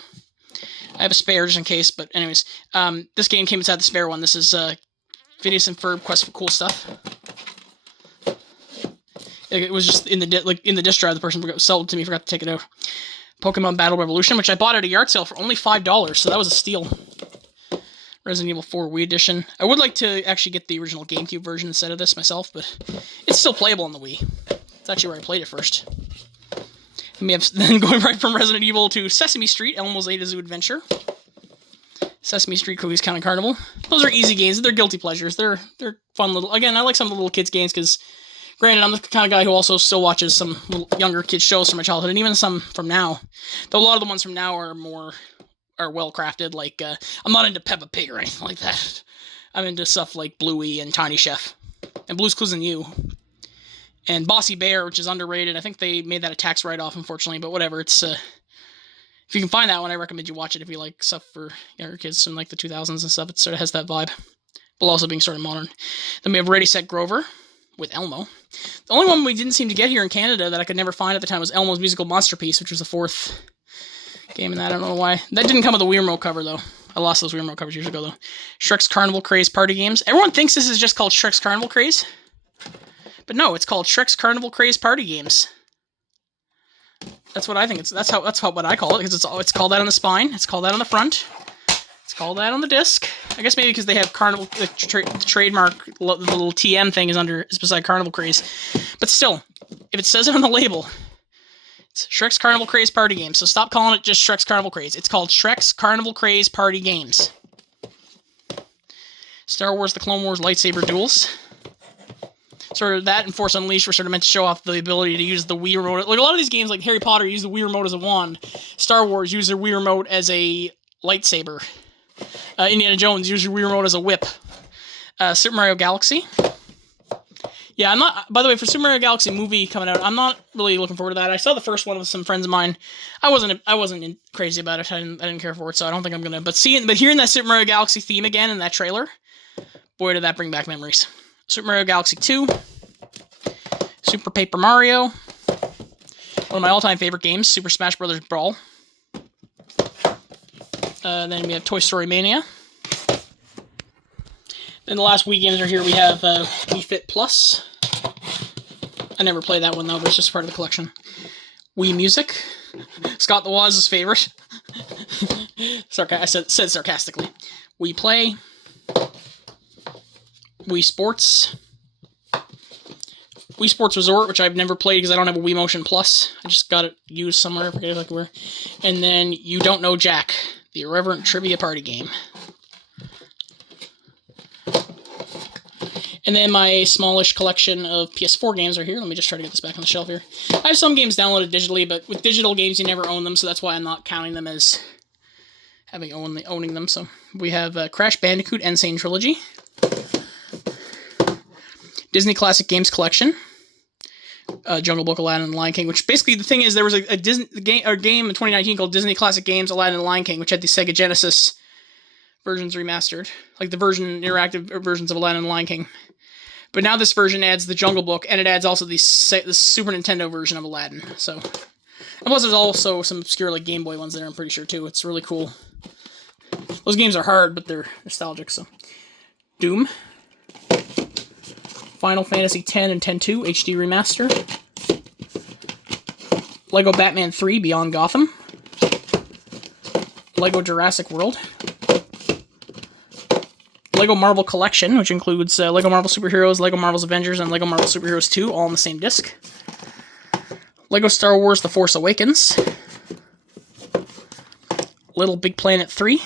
I have a spare just in case. But anyways, this game came inside the spare one. This is Phineas and Ferb Quest for Cool Stuff. It was just in the disk drive. The person sold it to me, forgot to take it out. Pokemon Battle Revolution, which I bought at a yard sale for only $5, so that was a steal. Resident Evil 4 Wii Edition. I would like to actually get the original GameCube version instead of this myself, but it's still playable on the Wii. It's actually where I played it first. We have then going right from Resident Evil to Sesame Street, Elmo's A to Z Adventure. Sesame Street, Cookies County Carnival. Those are easy games. They're guilty pleasures. They're fun little... Again, I like some of the little kids' games because, granted, I'm the kind of guy who also still watches some little younger kids' shows from my childhood, and even some from now. Though a lot of the ones from now are well-crafted. Like, I'm not into Peppa Pig or anything like that. I'm into stuff like Bluey and Tiny Chef. And Blue's Clues and You. And Bossy Bear, which is underrated. I think they made that a tax write-off, unfortunately, but whatever. It's... If you can find that one, I recommend you watch it if you like stuff for younger kids from like the 2000s and stuff. It sort of has that vibe, but also being sort of modern. Then we have Ready, Set, Grover with Elmo. The only one we didn't seem to get here in Canada that I could never find at the time was Elmo's Musical Masterpiece, which was the 4th game in that. I don't know why. That didn't come with a Wii Remote cover, though. I lost those Wii Remote covers years ago, though. Shrek's Carnival Craze Party Games. Everyone thinks this is just called Shrek's Carnival Craze, but no, it's called Shrek's Carnival Craze Party Games. That's what I think. That's what I call it, because it's called that on the spine. It's called that on the front. It's called that on the disc. I guess maybe because they have Carnival, the trademark, the little TM thing is beside Carnival Craze. But still, if it says it on the label, it's Shrek's Carnival Craze Party Games. So stop calling it just Shrek's Carnival Craze. It's called Shrek's Carnival Craze Party Games. Star Wars: The Clone Wars lightsaber duels. Sort of that and Force Unleashed were sort of meant to show off the ability to use the Wii Remote. Like a lot of these games, like Harry Potter, use the Wii Remote as a wand. Star Wars use their Wii Remote as a lightsaber. Indiana Jones use your Wii Remote as a whip. Super Mario Galaxy. Yeah, I'm not... By the way, for Super Mario Galaxy movie coming out, I'm not really looking forward to that. I saw the first one with some friends of mine. I wasn't crazy about it. I didn't care for it, so I don't think I'm gonna... But hearing that Super Mario Galaxy theme again in that trailer, boy, did that bring back memories. Super Mario Galaxy 2, Super Paper Mario, one of my all-time favorite games, Super Smash Bros. Brawl. Then we have Toy Story Mania. Then the last Wii games are here. We have Wii Fit Plus. I never played that one, though, but it's just part of the collection. Wii Music. Scott the Waz's favorite. I said sarcastically. Wii Play. Wii Sports. Wii Sports Resort, which I've never played because I don't have a Wii Motion Plus. I just got it used somewhere, I forget exactly where. And then You Don't Know Jack, the Irreverent Trivia Party game. And then my smallish collection of PS4 games are here. Let me just try to get this back on the shelf here. I have some games downloaded digitally, but with digital games you never own them, so that's why I'm not counting them as owning them. So we have Crash Bandicoot Insane Trilogy. Disney Classic Games Collection, Jungle Book, Aladdin, and Lion King. Which basically the thing is, there was a game in 2019 called Disney Classic Games Aladdin and Lion King, which had the Sega Genesis versions remastered, like the interactive versions of Aladdin and Lion King. But now this version adds the Jungle Book, and it adds also the Super Nintendo version of Aladdin. So, and plus there's also some obscure like Game Boy ones there. I'm pretty sure too. It's really cool. Those games are hard, but they're nostalgic. So, Doom. Final Fantasy X and X-2 HD Remaster. Lego Batman 3 Beyond Gotham. Lego Jurassic World. Lego Marvel Collection, which includes Lego Marvel Superheroes, Lego Marvel's Avengers, and Lego Marvel Superheroes 2, all on the same disc. Lego Star Wars The Force Awakens. Little Big Planet 3.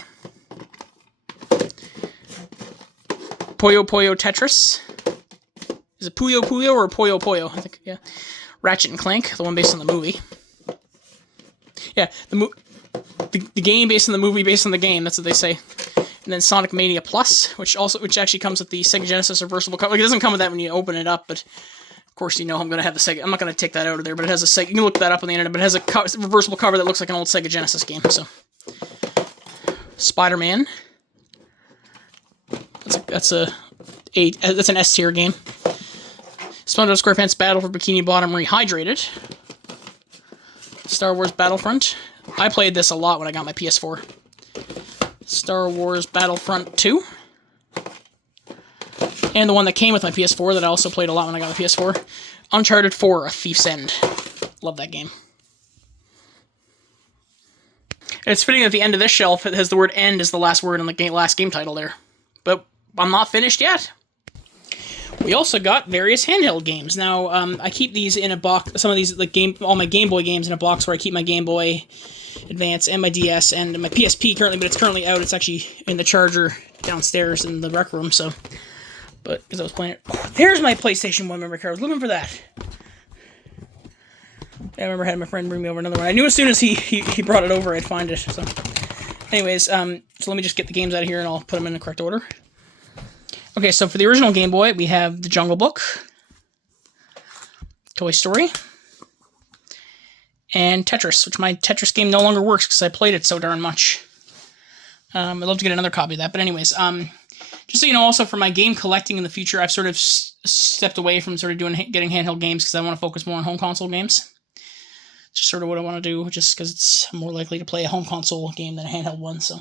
Puyo Puyo Tetris. Is it Puyo Puyo or Puyo Puyo? I think, yeah. Ratchet and Clank, the one based on the movie. Yeah, the game based on the movie based on the game, that's what they say. And then Sonic Mania Plus, which actually comes with the Sega Genesis reversible cover. Like, it doesn't come with that when you open it up, but of course you know I'm going to have the Sega... I'm not going to take that out of there, but it has a Sega... You can look that up on the internet, but it has a reversible cover that looks like an old Sega Genesis game, so... Spider-Man. That's an S-tier game. SpongeBob SquarePants Battle for Bikini Bottom Rehydrated. Star Wars Battlefront. I played this a lot when I got my PS4. Star Wars Battlefront 2. And the one that came with my PS4 that I also played a lot when I got my PS4. Uncharted 4, A Thief's End. Love that game. And it's fitting that the end of this shelf, it has the word end as the last word in the last game title there. But I'm not finished yet. We also got various handheld games. Now, I keep these in a box. Some of these, like all my Game Boy games in a box where I keep my Game Boy Advance and my DS and my PSP currently, but it's currently out. It's actually in the charger downstairs in the rec room. So, but because I was playing it, there's my PlayStation 1 memory card. I was looking for that. I remember having my friend bring me over another one. I knew as soon as he brought it over, I'd find it. So, anyways, so let me just get the games out of here and I'll put them in the correct order. Okay, so for the original Game Boy, we have The Jungle Book, Toy Story, and Tetris, which my Tetris game no longer works because I played it so darn much. I'd love to get another copy of that. But anyways, just so you know, also for my game collecting in the future, I've sort of stepped away from sort of getting handheld games because I want to focus more on home console games. It's just sort of what I want to do, just because it's more likely to play a home console game than a handheld one, so...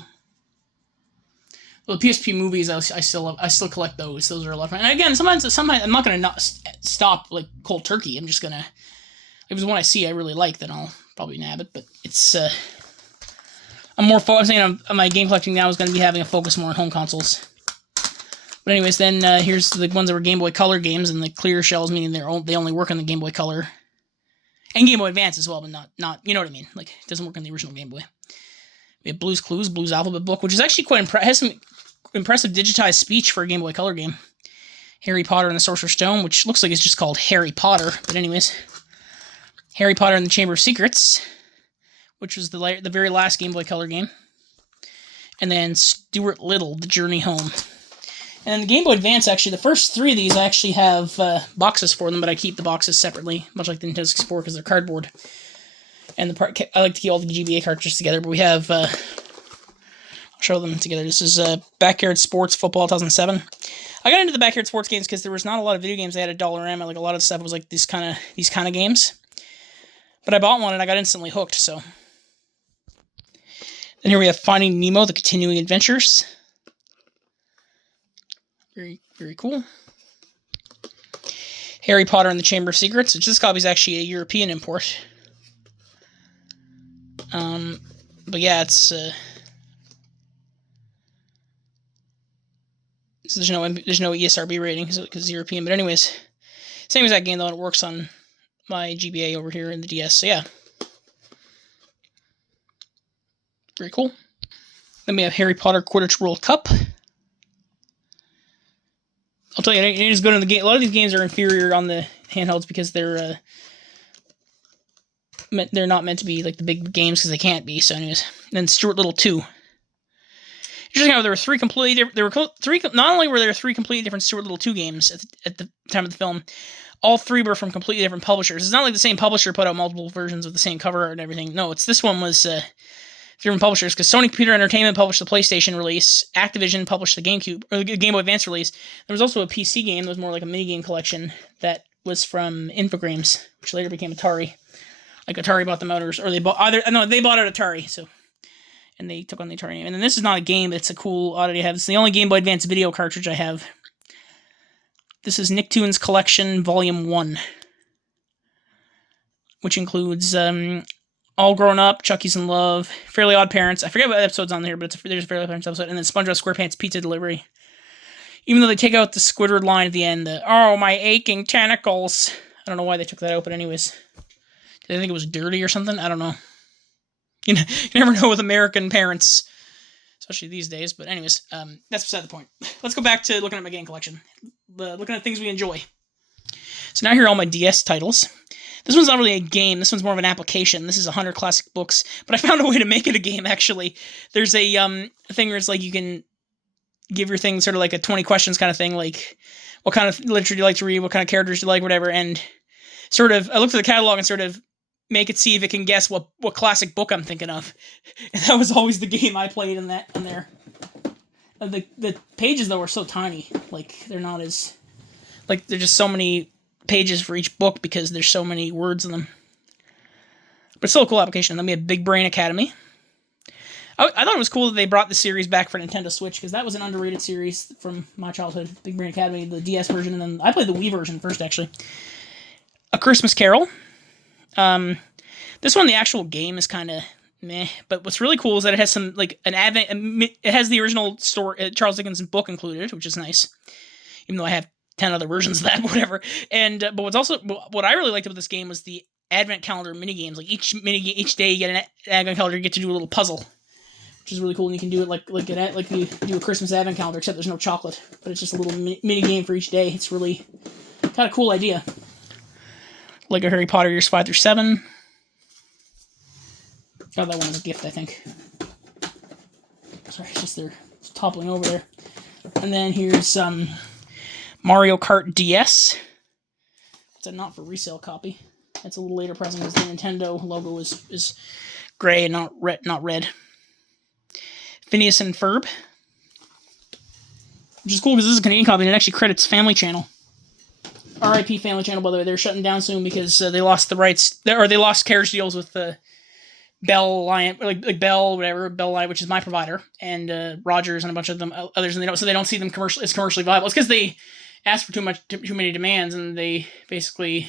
Well, the PSP movies, I still collect those. Those are a lot of fun. And again, sometimes I'm not going to stop like cold turkey. I'm just going to, if there's one I see I really like, then I'll probably nab it. But it's, I'm more focusing on my game collecting now is going to be having a focus more on home consoles. But anyways, then here's the ones that were Game Boy Color games, and the clear shells, meaning they only work on the Game Boy Color. And Game Boy Advance as well, but not you know what I mean. Like, it doesn't work on the original Game Boy. We have Blue's Clues, Blue's Alphabet Book, which is actually quite has some impressive digitized speech for a Game Boy Color game. Harry Potter and the Sorcerer's Stone, which looks like it's just called Harry Potter, but anyways. Harry Potter and the Chamber of Secrets, which was the very last Game Boy Color game. And then Stuart Little, The Journey Home. And the Game Boy Advance, actually, the first three of these I actually have boxes for them, but I keep the boxes separately, much like the Nintendo 64, because they're cardboard. And I like to keep all the GBA cartridges together, but we have... I'll show them together. This is Backyard Sports Football 2007. I got into the Backyard Sports games because there was not a lot of video games they had at Dollarama. Like, a lot of stuff was like these kind of games. But I bought one and I got instantly hooked, so... Then here we have Finding Nemo, The Continuing Adventures. Very, very cool. Harry Potter and the Chamber of Secrets, which this copy is actually a European import. But yeah, it's... So there's no ESRB rating because it's European. But anyways, same exact game though, and it works on my GBA over here in the DS. So yeah, very cool. Then we have Harry Potter Quidditch World Cup. I'll tell you, it is good on the game. A lot of these games are inferior on the handhelds because they're not meant to be like the big games because they can't be. So anyways, and then Stuart Little 2. Interesting how there were three completely different. Not only were there three completely different Stuart Little 2 games at the time of the film, all three were from completely different publishers. It's not like the same publisher put out multiple versions with the same cover art and everything. No, this one was different publishers because Sony Computer Entertainment published the PlayStation release, Activision published the GameCube or the Game Boy Advance release. There was also a PC game that was more like a minigame collection that was from Infogrames, which later became Atari. Like Atari bought them out, or they bought they bought out Atari, so. And they took on the Atari name. And then this is not a game, it's a cool oddity I have. It's the only Game Boy Advance video cartridge I have. This is Nicktoons Collection Volume 1. Which includes All Grown Up, Chucky's in Love, Fairly Odd Parents. I forget what episode's on there, but there's a Fairly Odd Parents episode. And then SpongeBob SquarePants Pizza Delivery. Even though they take out the Squidward line at the end, oh, my aching tentacles. I don't know why they took that out, but anyways. Did they think it was dirty or something? I don't know. You never know with American parents, especially these days. But anyways, that's beside the point. Let's go back to looking at my game collection. Looking at things we enjoy. So now here are all my DS titles. This one's not really a game. This one's more of an application. This is 100 classic books. But I found a way to make it a game, actually. There's a thing where it's like you can give your thing sort of like a 20 questions kind of thing. Like, what kind of literature do you like to read? What kind of characters do you like? Whatever. And sort of, I looked at the catalog and sort of make it see if it can guess what classic book I'm thinking of. And that was always the game I played in there. The pages, though, are so tiny. Like, they're not as... Like, there's just so many pages for each book because there's so many words in them. But it's still a cool application. And then we have Big Brain Academy. I thought it was cool that they brought the series back for Nintendo Switch because that was an underrated series from my childhood. Big Brain Academy, the DS version, and then I played the Wii version first, actually. A Christmas Carol. This one, the actual game is kind of meh, but what's really cool is that it has some, like, it has the original story, Charles Dickens book included, which is nice, even though I have 10 other versions of that, whatever. And but what I really liked about this game was the advent calendar mini games. Like each day you get an advent calendar, you get to do a little puzzle, which is really cool. And you can do it like you do a Christmas advent calendar, except there's no chocolate, but it's just a little mini game for each day. It's really kind of cool idea. Lego Harry Potter years 5 through 7. Got that one as a gift, I think. Sorry, it's just they're toppling over there. And then here's Mario Kart DS. It's a not for resale copy. That's a little later present because the Nintendo logo is gray and not red. Phineas and Ferb, which is cool because this is a Canadian copy and it actually credits Family Channel. R.I.P. Family Channel, by the way. They're shutting down soon because they lost the rights, or they lost carriage deals with Bell Alliance, like Bell, whatever, Bell Alliance, which is my provider, and Rogers and a bunch of them others, and they don't see them as commercially viable. It's because they asked for too many demands, and they basically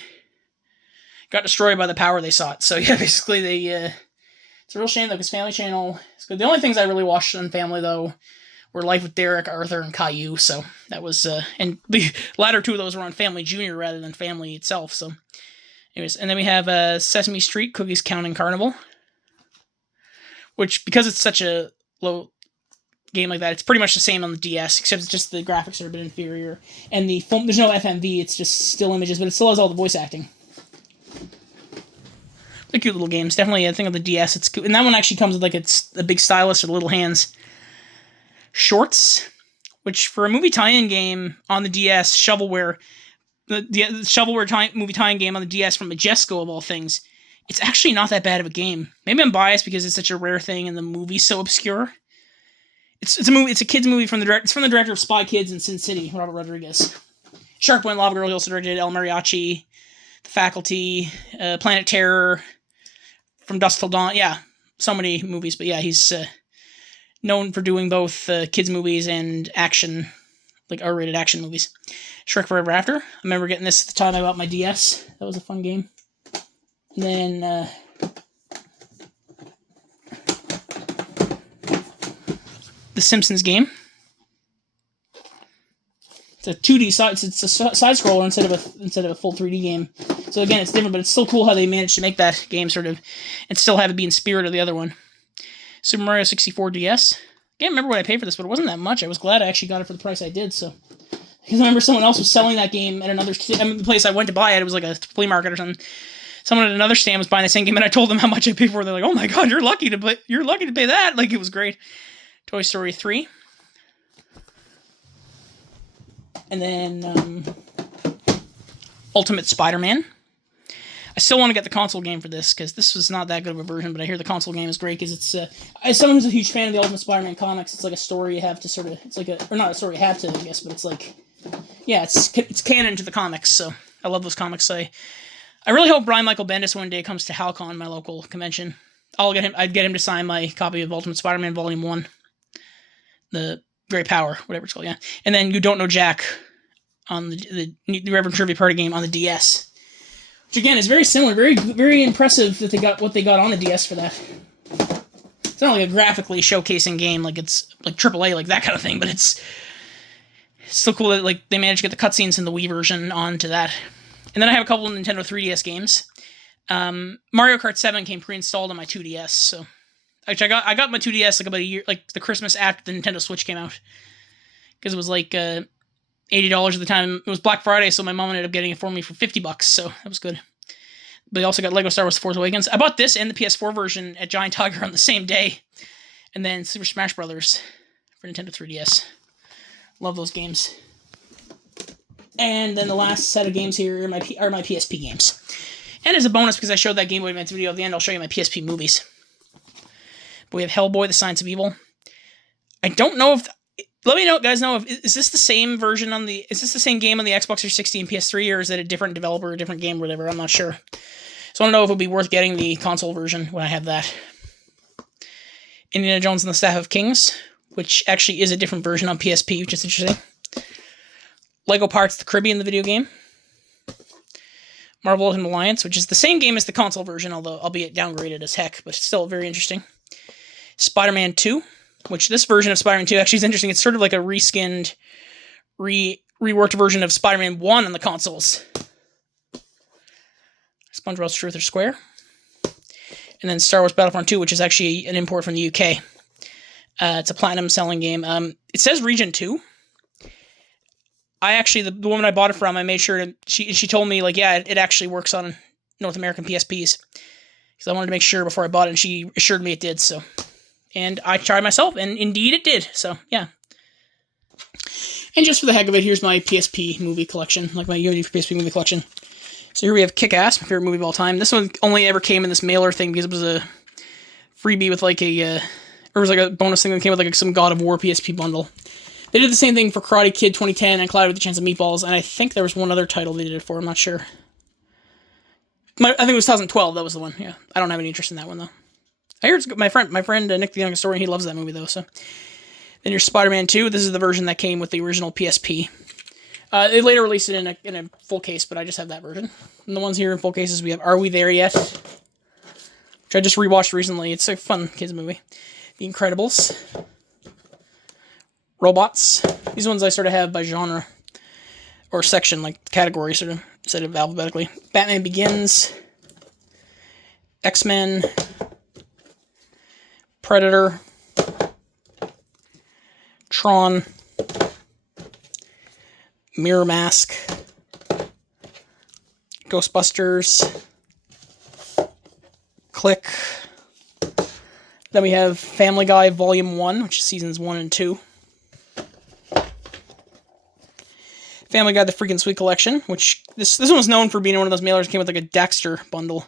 got destroyed by the power they sought. So yeah, basically it's a real shame though, because Family Channel is good. The only things I really watched on Family though were Life with Derek, Arthur, and Caillou. So that was and the latter two of those were on Family Junior rather than Family itself. So anyways, and then we have Sesame Street Cookies Counting Carnival, which, because it's such a low game like that, it's pretty much the same on the DS, except it's just the graphics are a bit inferior. And there's no FMV, it's just still images, but it still has all the voice acting. They're cute little games. Definitely, I think on the DS, it's cool. And that one actually comes with, like, it's a big stylus or little hands. Shorts, which for a movie tie-in game on the DS, shovelware, the shovelware movie tie-in game on the DS from Majesco, of all things, it's actually not that bad of a game. Maybe I'm biased because it's such a rare thing and the movie's so obscure. It's a movie. It's a kids movie from the director of Spy Kids and Sin City, Robert Rodriguez. Shark Boy and Lava Girl. He also directed El Mariachi, The Faculty, Planet Terror, From Dusk Till Dawn. Yeah, so many movies. But yeah, he's known for doing both kids movies and action, like R-rated action movies. Shrek Forever After. I remember getting this at the time I bought my DS. That was a fun game. And then The Simpsons game. It's a 2D side. It's a side scroller instead of a full 3D game. So again, it's different, but it's still cool how they managed to make that game sort of, and still have it be in spirit of the other one. Super Mario 64 DS. I can't remember what I paid for this, but it wasn't that much. I was glad I actually got it for the price I did. So, because I remember someone else was selling that game at the place I went to buy it. It was like a flea market or something. Someone at another stand was buying the same game, and I told them how much I paid for it. They're like, "Oh my god, you're lucky to pay that!" Like, it was great. Toy Story 3, and then Ultimate Spider-Man. I still want to get the console game for this because this was not that good of a version, but I hear the console game is great because it's. As someone who's a huge fan of the Ultimate Spider-Man comics, it's like a story you have to sort of. It's like or not a story you have to, I guess, but it's like, yeah, it's canon to the comics. So I love those comics. I really hope Brian Michael Bendis one day comes to HalCon, my local convention. I'd get him to sign my copy of Ultimate Spider-Man Volume 1. The Great Power, whatever it's called, yeah. And then You Don't Know Jack on the Reverend Trivia Party game on the DS. Which again is very similar, very, very impressive that they got what they got on the DS for that. It's not like a graphically showcasing game like it's like AAA, like that kind of thing, but it's still cool that like they managed to get the cutscenes in the Wii version onto that. And then I have a couple of Nintendo 3DS games. Mario Kart 7 came pre-installed on my 2DS, so actually I got my 2DS like about a year, like the Christmas after the Nintendo Switch came out, because it was like $80 at the time. It was Black Friday, so my mom ended up getting it for me for $50, so that was good. But I also got Lego Star Wars: The Force Awakens. I bought this and the PS4 version at Giant Tiger on the same day, and then Super Smash Brothers for Nintendo 3DS. Love those games. And then the last set of games here are my PSP games. And as a bonus, because I showed that Game Boy Advance video at the end, I'll show you my PSP movies. But we have Hellboy, The Science of Evil. I don't know if... Let me know, guys, is this the same version on the... Is this the same game on the Xbox 360 and PS3, or is it a different developer, a different game, or whatever? I'm not sure. So I don't know if it would be worth getting the console version when I have that. Indiana Jones and the Staff of Kings, which actually is a different version on PSP, which is interesting. Lego Pirates of the Caribbean, the video game. Marvel Ultimate Alliance, which is the same game as the console version, although albeit downgraded as heck, but still very interesting. Spider-Man 2, which this version of Spider-Man 2 actually is interesting. It's sort of like a reskinned, reworked version of Spider-Man 1 on the consoles. SpongeBob's Truth or Square. And then Star Wars Battlefront 2, which is actually an import from the UK. It's a platinum selling game. It says Region 2. I actually, the woman I bought it from, I made sure to, she told me, like, yeah, it actually works on North American PSPs. Because I wanted to make sure before I bought it, and she assured me it did, so. And I tried myself, and indeed it did, so, yeah. And just for the heck of it, here's my PSP movie collection, like my Unity for PSP movie collection. So here we have Kick-Ass, my favorite movie of all time. This one only ever came in this mailer thing because it was a freebie with like a, or it was like a bonus thing that came with like some God of War PSP bundle. They did the same thing for Karate Kid 2010 and Cloudy with a Chance of Meatballs, and I think there was one other title they did it for, I'm not sure. I think it was 2012, that was the one, yeah. I don't have any interest in that one, though. I heard it's good. My friend Nick the Young Historian, he loves that movie, though, so. Then here's Spider-Man 2. This is the version that came with the original PSP. They later released it in a full case, but I just have that version. And the ones here in full cases, we have Are We There Yet? Which I just rewatched recently. It's a fun kids movie. The Incredibles. Robots. These ones I sort of have by genre. Or section, like category, sort of, instead of alphabetically. Batman Begins. X-Men. Predator. Tron. Mirror Mask. Ghostbusters. Click. Then we have Family Guy Volume 1, which is Seasons 1 and 2. Family Guy The Freaking Sweet Collection, which this one was known for being one of those mailers that came with like a Dexter bundle.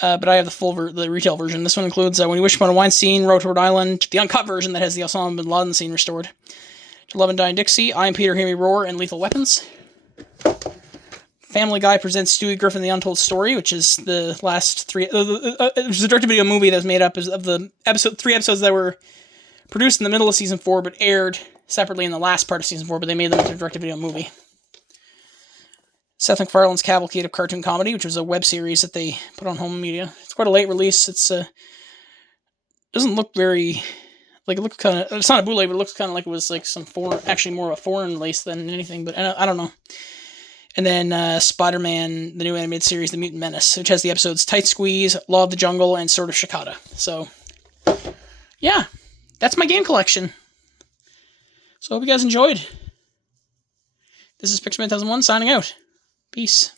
But I have the retail version. This one includes When You Wish Upon a Wine Scene, Road to Rhode Island, the uncut version that has the Osama bin Laden scene restored. To Love and Die in Dixie, I Am Peter, Hear Me Roar, and Lethal Weapons. Family Guy presents Stewie Griffin The Untold Story, which is the last three. It was a direct-to-video movie that was made up of the three episodes that were produced in the middle of season 4, but aired separately in the last part of season 4. But they made them into a direct-to-video movie. Seth MacFarlane's Cavalcade of Cartoon Comedy, which was a web series that they put on home media. It's quite a late release. It's doesn't look very. Like, it looks kind of, it's not a bootleg, but it looks kind of like it was like some actually more of a foreign release than anything, but I don't know. And then Spider-Man, the new animated series, The Mutant Menace, which has the episodes Tight Squeeze, Law of the Jungle, and Sword of Shikata. So, yeah, that's my game collection. So, I hope you guys enjoyed. This is Pixelman 1001 signing out. Peace.